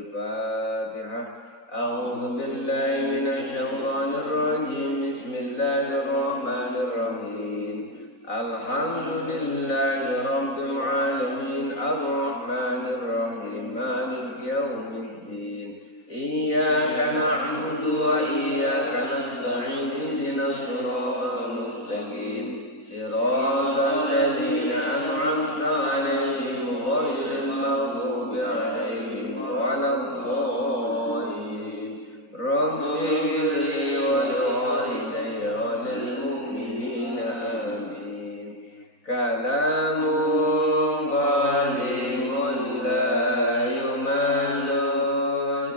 الفاتحة. أعوذ بالله من الشيطان الرجيم. بسم الله الرحمن الرحيم. الحمد لله رب العالمين الرحمن الرحيم مالك يوم الدين. إياك نعبد وإياك نستعين. اهدنا الصراط المستقيم صراط الذين أنعمت عليهم غير المغضوب عليهم ولا الضالين. رب اغفر لي ولوالدي وللمؤمنين آمين. كلام ظالم لا يمل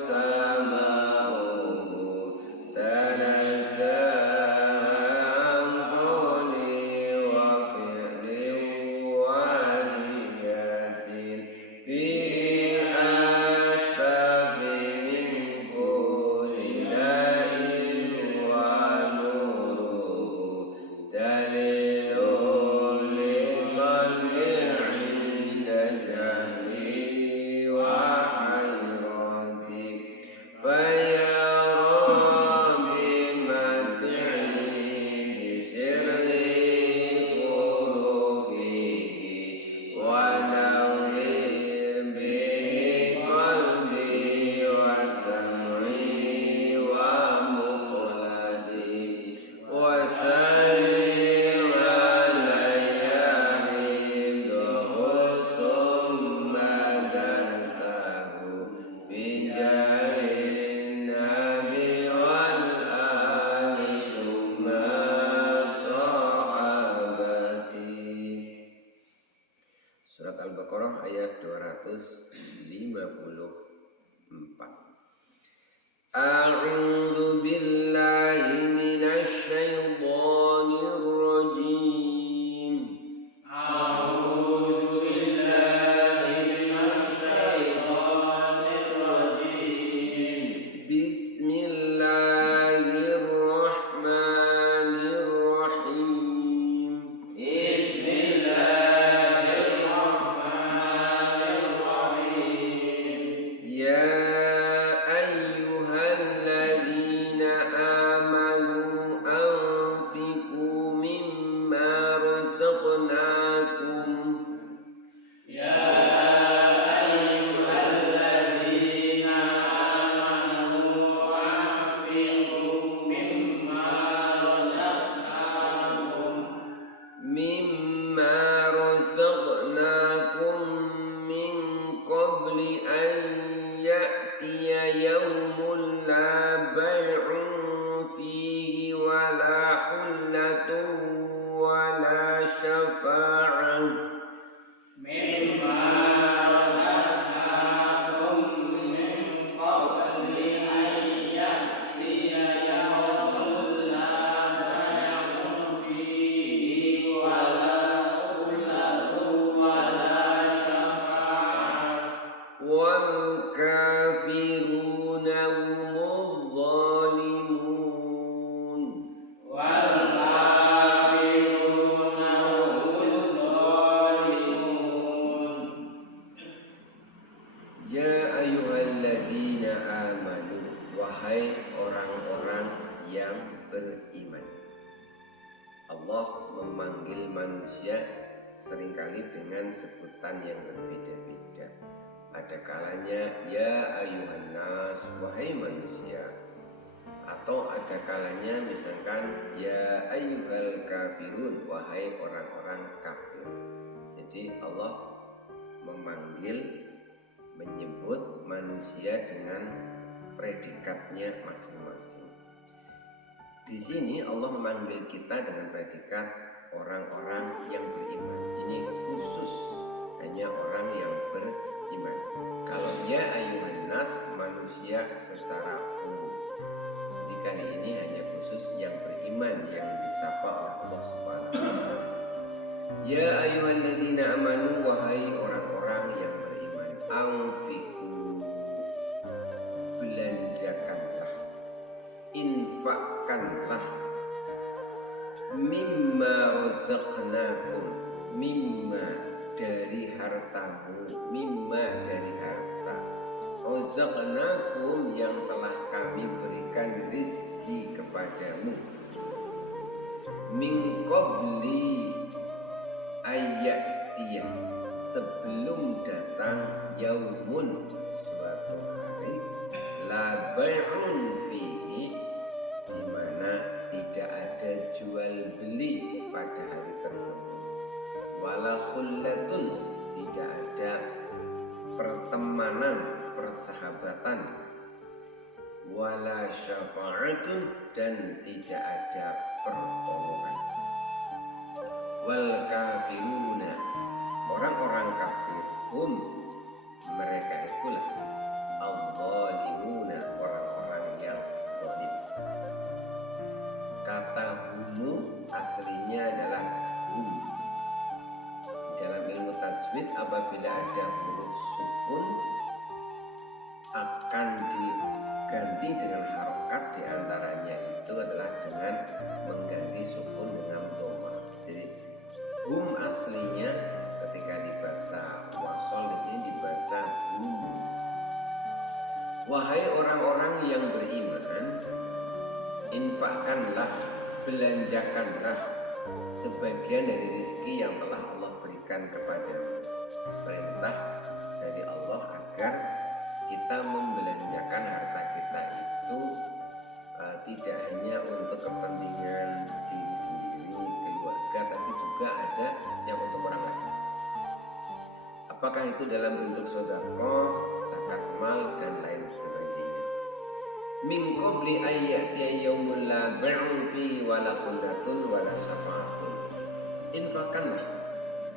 سماؤه تنسى عن قول وفعل ونية فيه أشتق من كل داء ونور دليل لقلب عند جهلي وحيرتي. فيا رب متعني بسر قلوبي ونور به قلبي وسمعي ومقلتي. وسائر علي حفظه ثم درسه بجاه النبي والآل ثم صحابتي. Surat Al-Baqarah ayat 254. A'udzu billahi minasy syaithanir rajim. A'udzu billahi minasy syaithanir rajim. Bismillahirrahmanirrahim. Bismillahirrahmanirrahim. Ya ayyuhalladzina amanu anfiqu mimma razaqnakum. Ya ayyuhalladzina amanu anfiqu mimma razaqnakum. Mimma razaqnakum min qabli an ya'tiya yawmun la bay'un fihi wala hullatun wala syafa'ah. Mimma razaqnakum min qabli an ya'tiya yawmun la bay'un fihi wala hullatun wala syafa'ah. Wal kafiruna humudz zalimun. Wal kafiruna humudz zalimun. Ya ayyuhalladzina amanu, wahai orang-orang yang beriman. Allah memanggil manusia seringkali dengan sebutan yang berbeda-beda. Ada kalanya ya ayyuhan nas, wahai manusia. Atau ada kalanya misalkan ya ayyuhal kafirun, wahai orang-orang kafir. Jadi Allah memanggil, menyebut manusia dengan predikatnya masing-masing. Di sini Allah memanggil kita dengan predikat orang-orang yang beriman. Ini khusus hanya orang yang beriman. Kalau ya ayyuhan nas, manusia secara umum. Jadi kali ini hanya khusus yang beriman yang disapa oleh Allah Subhanahu wa taala. Ya ayyuhalladzina amanu, wahai orang-orang yang beriman. Anfiqu, belanjakanlah, infakkanlah. Mimma razaqnakum, mimma dari hartamu, mimma dari harta. Razaqnakum yang telah kami berikan rizki kepadamu. Min qabli ayatiya, sebelum datang yaumun, suatu hari, la bai'un fihi, di mana tidak ada jual beli pada hari tersebut, wala khullatun, tidak ada pertemanan, persahabatan, wala syafa'atun, dan tidak ada pertolongan. Wal kafiruna, orang-orang kafir, mereka itulah al-zalimuna, orang-orang yang zalim. Kata humu aslinya adalah hum. Dalam ilmu tajwid, apabila ada huruf sukun akan diganti dengan harokat, diantaranya itu adalah dengan mengganti sukun dengan dhamma. Jadi hum aslinya ketika dibaca wasol di sini dibaca hum. Wahai orang-orang yang beriman, infakkanlah, belanjakanlah sebagian dari rezeki yang telah Allah berikan kepadamu. Perintah dari Allah agar kita membelanjakan harta kita itu tidak hanya untuk kepentingan diri sendiri, keluarga, tapi juga ada yang untuk orang lain. Apakah itu dalam bentuk sedekah, zakat mal, dan lain sebagainya. Min qabli ayyati yaumul la bai'un fi wala khullatun wala syafa'atun. Infakkanlah,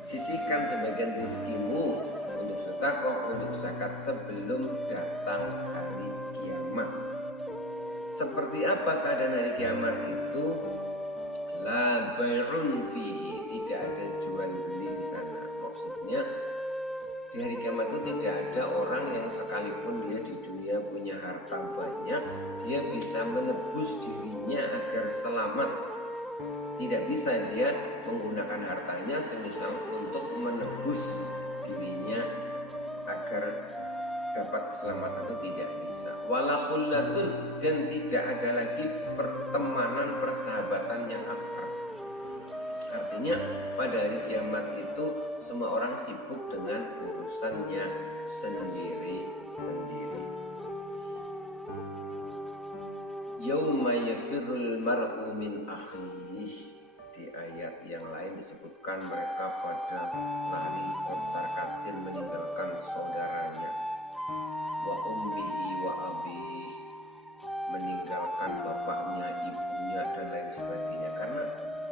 sisihkan sebagian rezekimu untuk sedekah, untuk zakat sebelum datang hari kiamat. Seperti apa keadaan hari kiamat itu? La bai'un fihi, tidak ada jual beli di sana. Maksudnya di hari kiamat itu tidak ada orang yang sekalipun dia di dunia punya harta banyak, dia bisa menebus dirinya agar selamat. Tidak bisa dia menggunakan hartanya semisal untuk menebus dirinya agar dapat keselamatan, itu tidak bisa. Wala khullatun, dan tidak ada lagi pertemanan, persahabatan yang akrab. Artinya pada hari kiamat itu semua orang sibuk dengan urusannya sendiri-sendiri. Yauma yafirrul mar'u min akhih, di ayat yang lain disebutkan mereka pada lari kocar-kacir meninggalkan saudaranya. Wa ummihi wa abih, meninggalkan bapaknya, ibunya, dan lain sebagainya, karena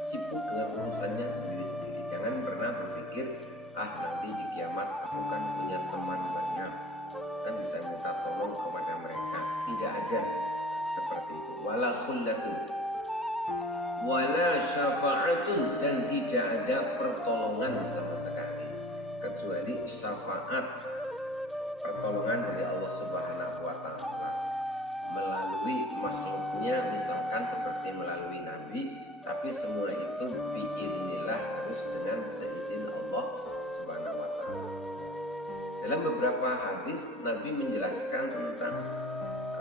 sibuk dengan urusannya sendiri-sendiri. Jangan pernah berpikir, nanti di kiamat aku kan punya teman banyak, saya bisa minta tolong kepada mereka. Tidak ada seperti itu. Wala khullatun wala syafa'atun, dan tidak ada pertolongan sama sekali kecuali syafaat, pertolongan dari Allah Subhanahu wa taala melalui makhluknya, misalkan seperti melalui nabi, tapi semua itu biiznillah, harus dengan seizin Allah Subhanahu wa taala. Dalam beberapa hadis Nabi menjelaskan tentang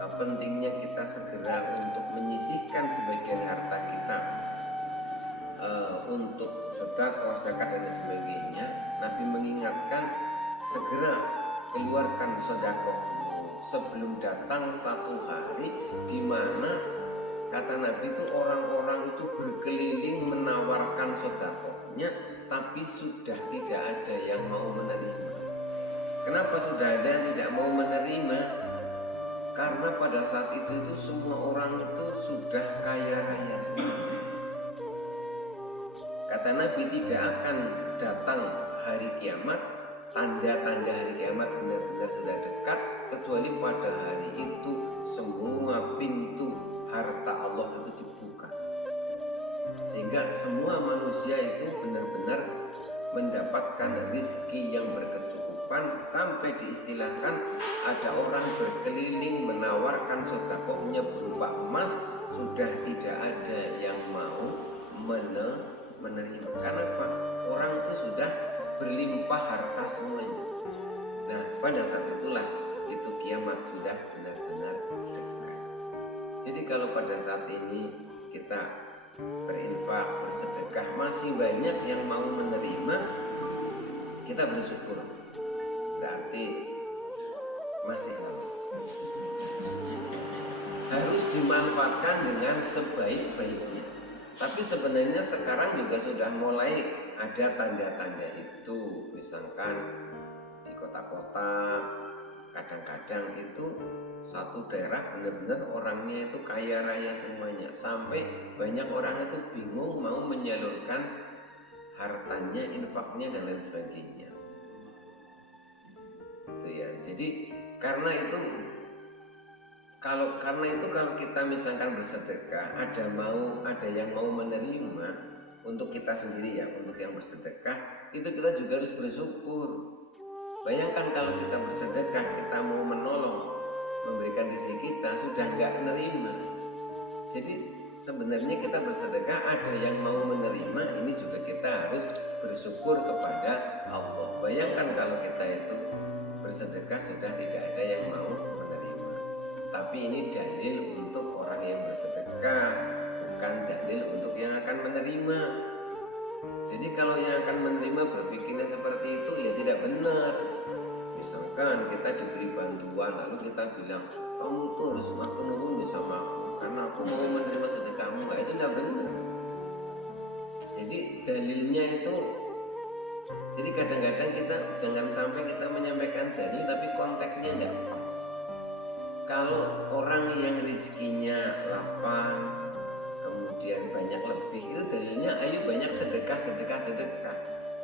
pentingnya kita segera untuk menyisihkan sebagian harta kita untuk sedekah, zakat, dan sebagainya. Nabi mengingatkan, segera keluarkan sedekahmu sebelum datang satu hari di mana, kata Nabi itu, orang-orang itu berkeliling menawarkan sedekahnya, tapi sudah tidak ada yang mau menerima. Kenapa sudah ada yang tidak mau menerima? Karena pada saat itu semua orang itu sudah kaya raya semua. Kata Nabi, tidak akan datang hari kiamat, tanda-tanda hari kiamat benar-benar sudah dekat, kecuali pada hari itu semua pintu harta Allah itu dibuka, sehingga semua manusia itu benar-benar mendapatkan rezeki yang berkecukupan, sampai diistilahkan ada orang berkeliling menawarkan sedekahnya berupa emas, sudah tidak ada yang mau menerima. Karena apa? Orang itu sudah berlimpah harta semuanya. Nah, pada saat itulah itu kiamat sudah benar-benar dekat. Jadi kalau pada saat ini kita berinfak, bersedekah, masih banyak yang mau menerima, kita bersyukur, berarti masih lama. Harus dimanfaatkan dengan sebaik-baiknya. Tapi sebenarnya sekarang juga sudah mulai ada tanda-tanda itu. Misalkan di kota-kota kadang-kadang itu satu daerah benar-benar orangnya itu kaya raya semuanya, sampai banyak orang itu bingung mau menyalurkan hartanya, infaknya dan lain sebagainya. Itu ya. Jadi karena itu kalau kita misalkan bersedekah, ada yang mau menerima untuk kita sendiri ya, untuk yang bersedekah itu kita juga harus bersyukur. Bayangkan kalau kita bersedekah, kita mau menolong, memberikan rezeki kita, sudah nggak menerima. Jadi sebenarnya kita bersedekah, ada yang mau menerima, ini juga kita harus bersyukur kepada Allah. Bayangkan kalau kita itu bersedekah sudah tidak ada yang mau menerima. Tapi ini dalil untuk orang yang bersedekah, bukan dalil untuk yang akan menerima. Jadi kalau yang akan menerima berpikirnya seperti itu ya tidak benar. Misalkan kita diberi bantuan lalu kita bilang, kamu tuh harus matur nuwun sama aku karena aku mau menerima sedekahmu, itu tidak benar. Jadi dalilnya itu, jadi kadang-kadang kita jangan sampai kita menyampaikan dalil tapi konteksnya tidak pas. Kalau orang yang rezekinya lapang, kemudian banyak lebih, itu dalilnya ayo banyak sedekah.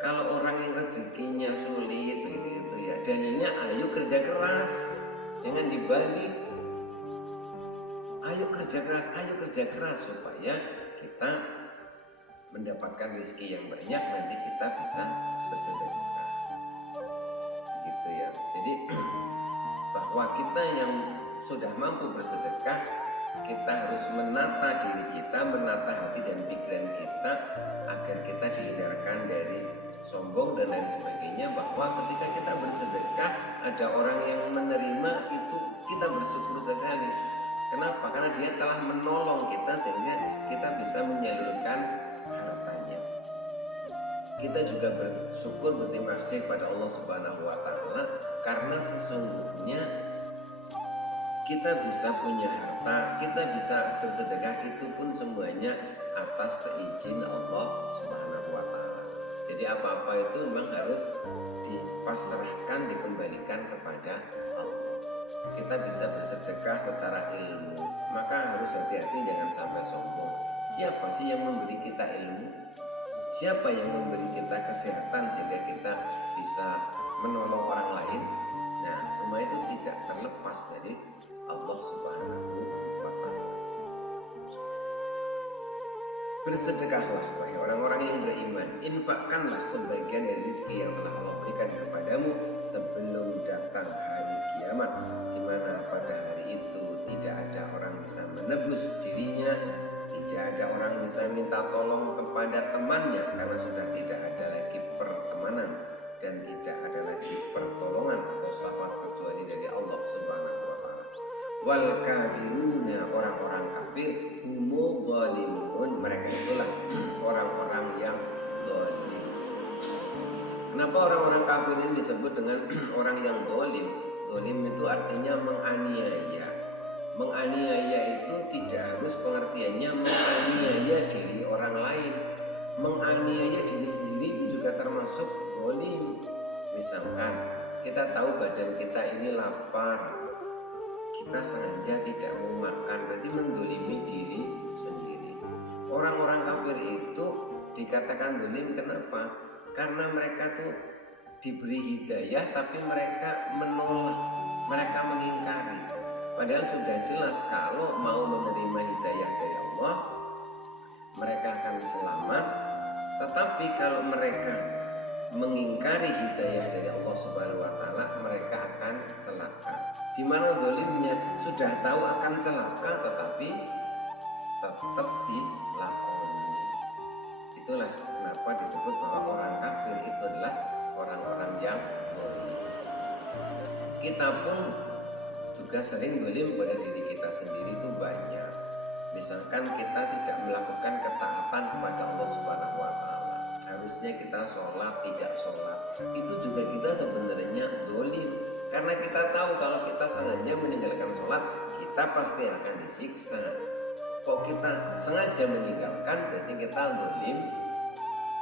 Kalau orang yang rezekinya sulit begitu ya, dalilnya ayo kerja keras, jangan dibalik. Ayo kerja keras supaya kita mendapatkan rezeki yang banyak, nanti kita bisa bersedekah. Gitu ya. Jadi bahwa kita yang sudah mampu bersedekah, kita harus menata diri kita, menata hati dan pikiran kita agar kita dihindarkan dari sombong dan lain sebagainya. Bahwa ketika kita bersedekah ada orang yang menerima, itu kita bersyukur sekali. Kenapa? Karena dia telah menolong kita sehingga kita bisa menyalurkan hartanya. Kita juga bersyukur, berterima kasih kepada Allah Subhanahu wa Ta'ala karena sesungguhnya kita bisa punya harta, kita bisa bersedekah, itu pun semuanya atas seizin Allah Subhanahu wa Ta'ala. Jadi apa-apa itu memang harus dipasrahkan, dikembalikan kepada Allah. Kita bisa bersedekah secara ilmu, maka harus hati-hati jangan sampai sombong. Siapa sih yang memberi kita ilmu? Siapa yang memberi kita kesehatan sehingga kita bisa menolong orang lain? Nah, semua itu tidak terlepas dari Allah Subhanahu wa Ta'ala. Bersedekahlah wahai orang-orang yang beriman, infakkanlah sebagian dari rezeki yang telah Allah berikan kepadamu sebelum datang hari kiamat, di mana pada hari itu tidak ada orang bisa menebus dirinya, tidak ada orang bisa minta tolong kepada temannya karena sudah tidak ada lagi pertemanan dan tidak ada lagi pertolongan atau sahabat kecuali dari Allah Subhanahu wa Ta'ala. Wal kafiruna, orang-orang kafir, humul zalimun, mereka itulah orang-orang yang zalim. Kenapa orang-orang kafir ini disebut dengan orang yang zalim? Zalim itu artinya menganiaya. Menganiaya itu tidak harus pengertiannya menganiaya diri orang lain. Menganiaya diri sendiri itu juga termasuk zalim. Misalkan kita tahu badan kita ini lapar, kita sengaja tidak mau makan, berarti mendolimi diri sendiri. Orang-orang kafir itu dikatakan zalim, kenapa? Karena mereka tuh diberi hidayah tapi mereka menolak, mereka mengingkari. Padahal sudah jelas kalau mau menerima hidayah dari Allah, mereka akan selamat. Tetapi kalau mereka mengingkari hidayah dari Allah Subhanahu wa Ta'ala, mereka akan celaka. Di mana zalimnya sudah tahu akan celaka tetapi tetap dilakoni. Itulah kenapa disebut bahwa orang kafir itu adalah orang-orang yang zalim. Kita pun juga sering zalim pada diri kita sendiri itu banyak. Misalkan kita tidak melakukan ketaatan kepada Allah Subhanahu wa taala. Harusnya kita sholat, tidak sholat. Itu juga kita sebenarnya zalim. Karena kita tahu kalau kita sengaja meninggalkan sholat, kita pasti akan disiksa. Kok kita sengaja meninggalkan, berarti kita zalim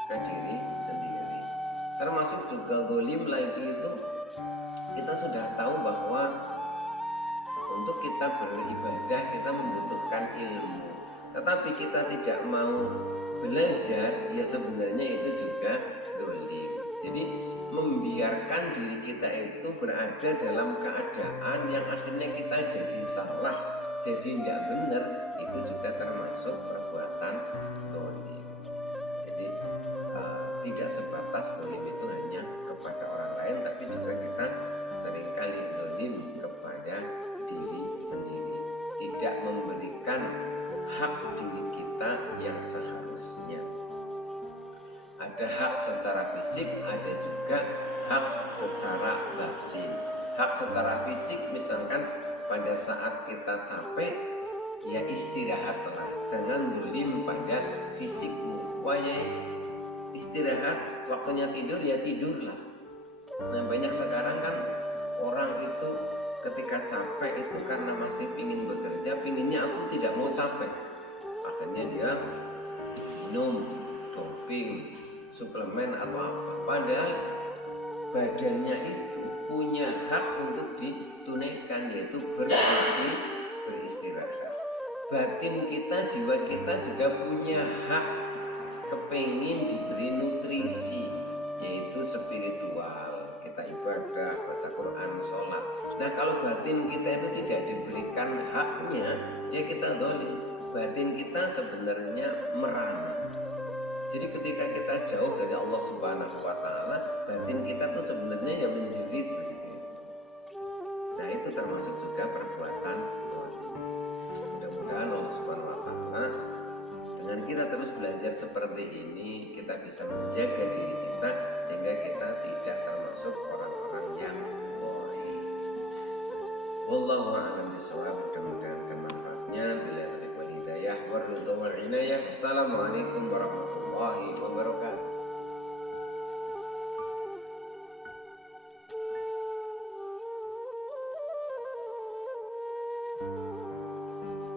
ke diri sendiri. Termasuk juga zalim lagi itu, kita sudah tahu bahwa untuk kita beribadah kita membutuhkan ilmu, tetapi kita tidak mau belajar, ya sebenarnya itu juga zalim. Jadi membiarkan diri kita itu berada dalam keadaan yang akhirnya kita jadi salah, jadi tidak benar, itu juga termasuk perbuatan zalim. Jadi tidak sebatas zalim itu hanya kepada orang lain, tapi juga kita seringkali zalim kepada diri sendiri, tidak memberikan hak diri kita yang seharusnya. Ada hak secara fisik, ada juga hak secara batin. Hak secara fisik misalkan pada saat kita capek, ya istirahatlah, jangan zalim pada fisikmu. Wajah istirahat, waktunya tidur ya tidurlah. Nah banyak sekarang kan orang itu ketika capek itu karena masih ingin bekerja, pinginnya aku tidak mau capek, akhirnya dia minum doping, suplemen atau apa, padahal badannya itu punya hak untuk ditunaikan, yaitu beristirahat. Batin kita, jiwa kita juga punya hak kepengin diberi nutrisi, yaitu spiritual, kita ibadah, baca Quran, sholat. Nah kalau batin kita itu tidak diberikan haknya, ya kita zalim. Batin kita sebenarnya merana. Jadi ketika kita jauh dari Allah Subhanahu wa taala, batin kita tuh sebenarnya yang menjerit begitu. Nah itu termasuk juga perbuatan zalim. Mudah-mudahan Allah Subhanahu wa taala dengan kita terus belajar seperti ini, kita bisa menjaga diri kita sehingga kita tidak termasuk orang-orang yang zalim. Wallahu a'lam bishawab. Mudah-mudahan ada manfaatnya. Bila taufiq wal hidayah, waridho wal inayah. Assalamualaikum warahmatullahi wabarakatuh.